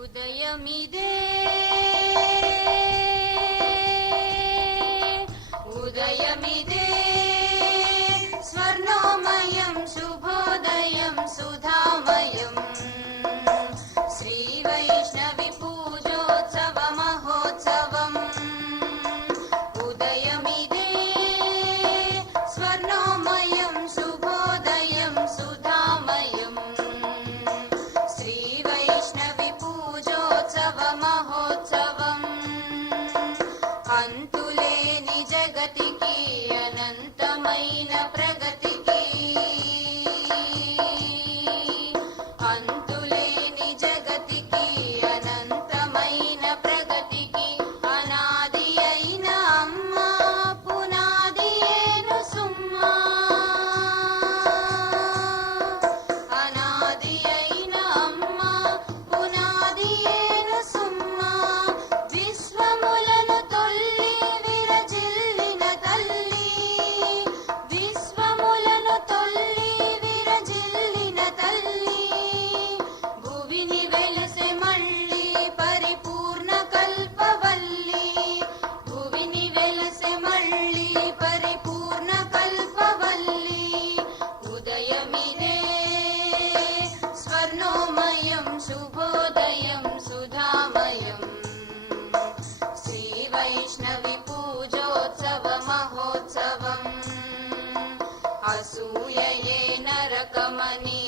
ఉదయమిదే ఉదయమిదే స్వర్ణోమయం శుభోదయం సుధామయం శ్రీ వైష్ణవి పూజోత్సవ మహోత్సవం ఉదయమిదే స్వర్ణోమయం శుభోదయం సుధామయం శ్రీ వైష్ణవి పూజోత్సవ మహోత్సవం అంతులేని జగతికి అనంతమైన ప్రగతికి అంతులేని జగతికి అనంతమైన ప్రగతికి అనాది అయిన అమ్మ పునాది ఏను సుమ్మా అనాది అయిన అమ్మ పునాది ఏను సుమ్మా విశ్వములను తొల్లి విరజిల్లిన తల్లి విశ్వములను తొల్లి విరజిల్లిన తల్లి భువిని వెలసె మళ్ళీ పరిపూర్ణ కల్పవల్లి భువిని వెలసె మళ్ళీ పరిపూర్ణ కల్పవల్లి ఉదయమిదే స్వర్ణోమయం శుభోదయం సుధామయం శ్రీ వైష్ణవి పూజోత్సవ మహోత్సవం అసూయయే నరకమని